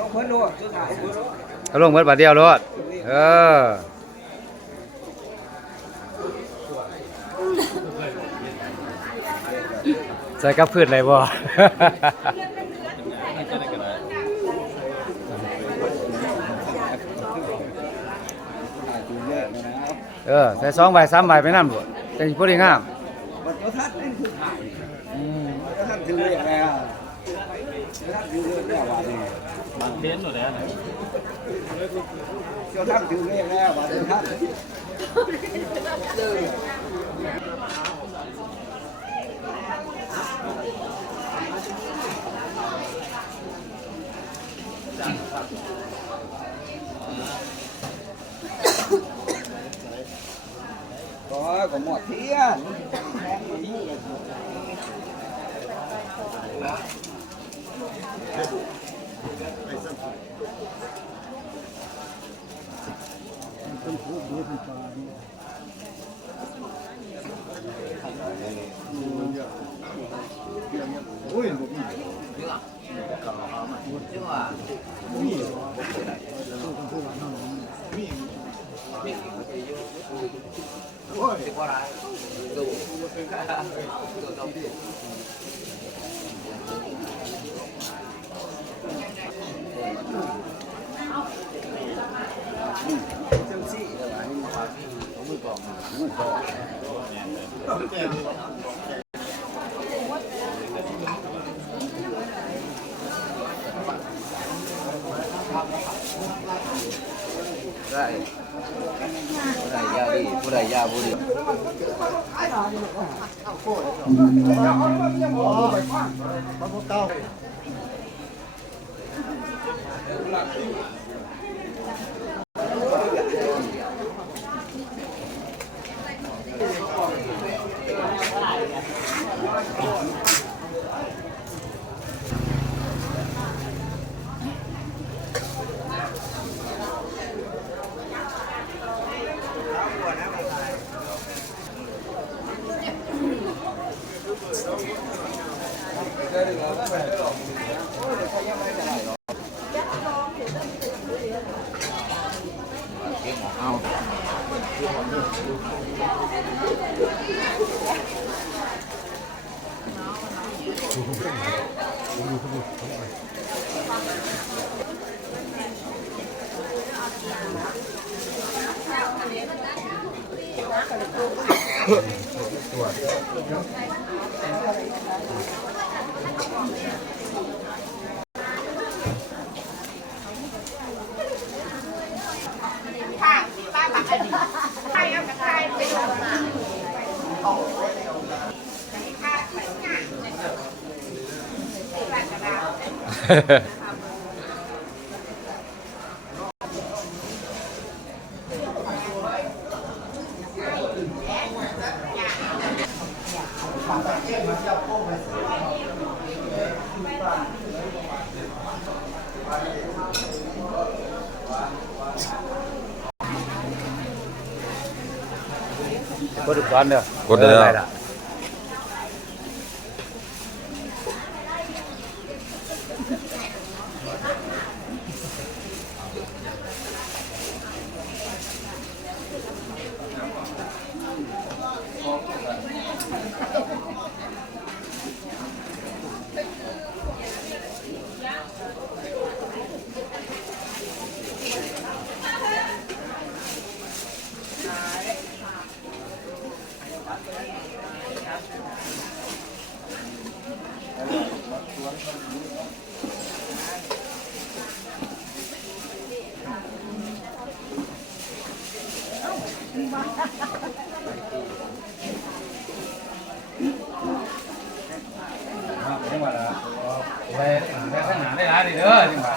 ลงเพิ่นดูสุดท้ายเขาลงเบิดบาทเดียวรถใส่กับพืชอะไรบ่ใส่2 ใบ 3 ใบไปนั่นบ่จังสิพอดีงามบัดเจ้าทัดนี่คือถ่ายเจ้าทัดถือเลขแล้วเจ้าทัดถือเลขแล้วว่านี่เพ้นหมดแล้วเจ้าทัดถือเลขแล้วว่าเจ้าทัดก็หมดเที่ยงโอ้ยผู้ใดยาบุรีกดก่อนเด้อกดเลยจังหวัดไปข้างหน้าได้ร้านนี่เด้อจังหวัด